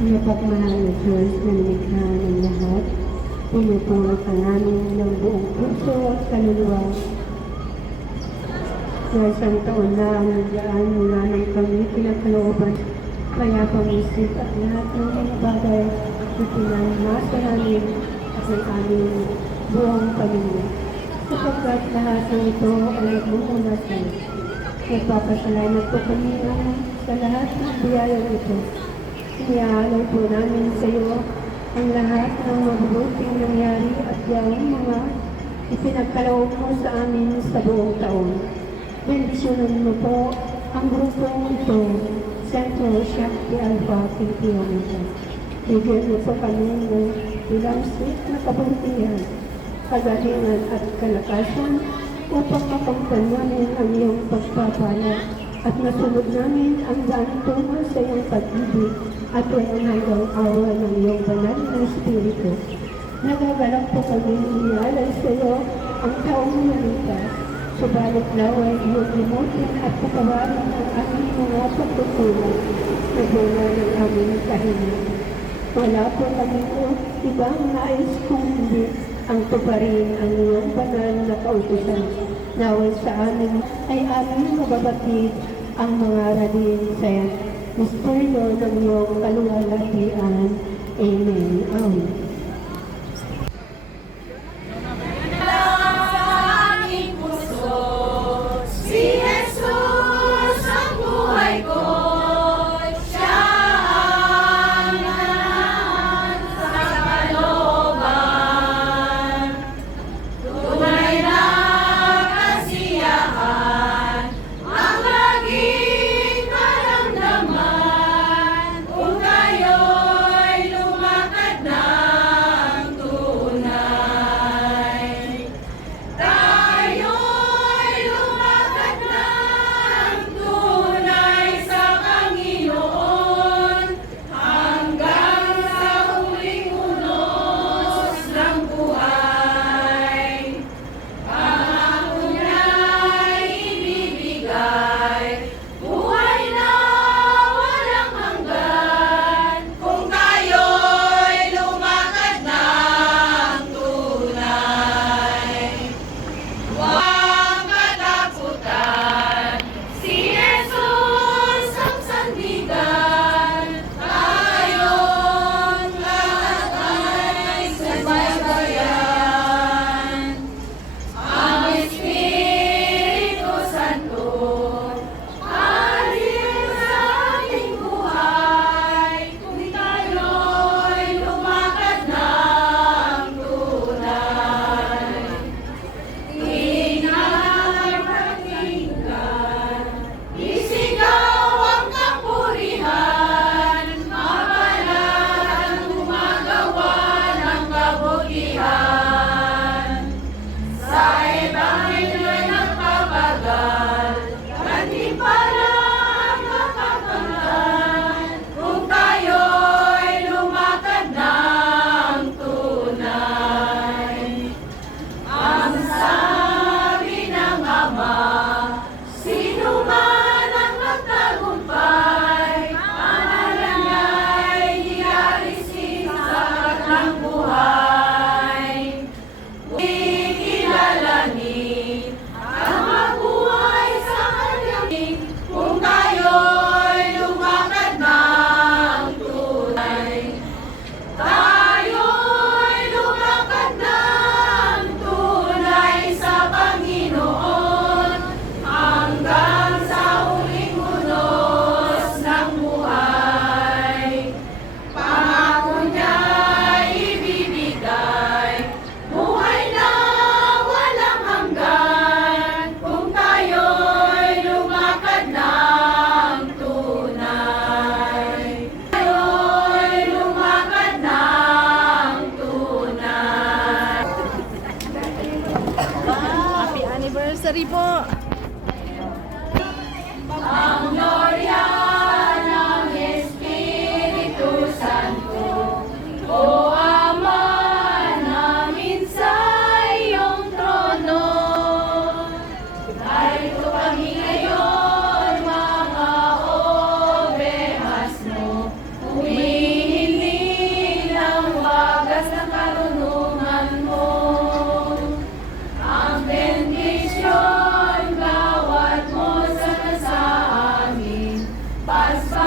Mapagmahal na Diyos na nilikha ng lahat, pinupulot ka namin ng buong puso at kaluluwa. Na isang taon na ang nagaan mula ng kami pinakalooban, kaya pang-isip at lahat ng mga bagay na pinanasa namin at ng aming buong pamilya. Sapagkat lahat ng ito ay nagmumula sa iyo. Nagpapasalamat po kami sa lahat ng biyayang ito. Iniaalay po namin sa iyo ang lahat ng mabubuting nangyari at yung mga ipinagkaloob mo sa amin sa buong taon. Bendisyonan mo po ang grupong ito, Centro Shakti Alpha Kilometer. Bigyan mo po kami ng ilang-sweet na kabutihan, kagalingan at kalakasan upang makamtan namin ang iyong pagpapala at masunod namin ang daan tungo sa iyong pag-ibig at walang hanggang awa ng iyong banal na Espiritu. Nagagalak po kami inialay sa iyo ang taong lumipas, subalit laway iyong limutin at patawarin ang aming mga pagtutunan na bunga ng aming kahinan. Wala po kami po ibang nais kung hindi ang tuparin ang iyong banal na kautusan. Naway sa amin ay aming mababatid ang mga radin sa misteryo ng iyong kaluwalhatian. Amen. Amen. Kung kayo'y lumakad na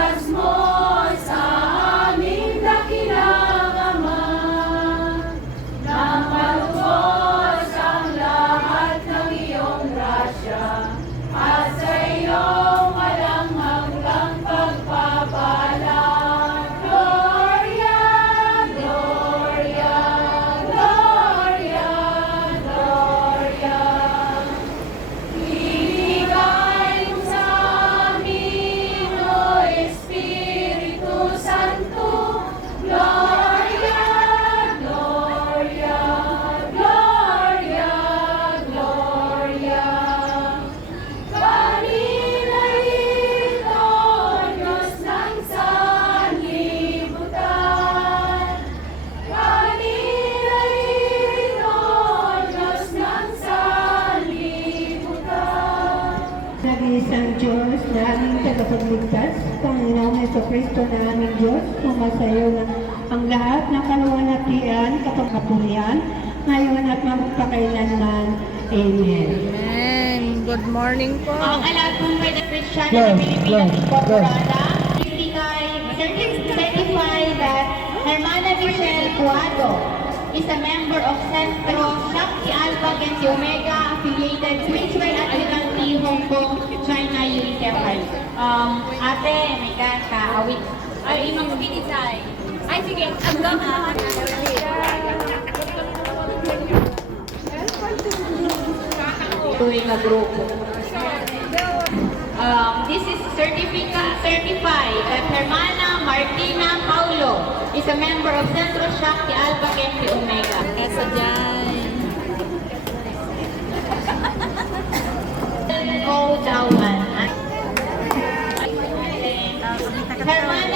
Ipagkaloob mo sa aming dakilang Ama, na malubos ang lahat ng iyong grasya, at sa iyong walang hanggang pagpapala. Gloria, Gloria, Gloria, Gloria. Ibigay mo sa amin, O Espiritu Santo, Gloria, Gloria, Gloria, Gloria. Kanina ito, Diyos ng sanlibutan. Kanina ito, Diyos ng sanlibutan. Nag-iisang Diyos na aming tagapagligtas, Panginoong Jesucristo na aming Diyos, sumasayo na ang lahat ng kaluwalhatian, kapagkapulian, ngayon at magpakailanman. Amen. Amen. Good morning po. Ang alatong for the Christian in the Philippines Incorporada, certify that Hermana Michelle Cuado is a member of Centro Shakti Alpha Gensi Omega affiliated Spiritual Admiralty Hong Kong, China, UNICEF. Ate, may ka-awit. Ay, imang pinitay. Ay, sige. Hanggang na. Tuwing na grupo. This is certified that Hermana Martina Paulo is a member of Centro Shakti Alpha Gensi Omega. Kasa dyan. O Dauman. Hermana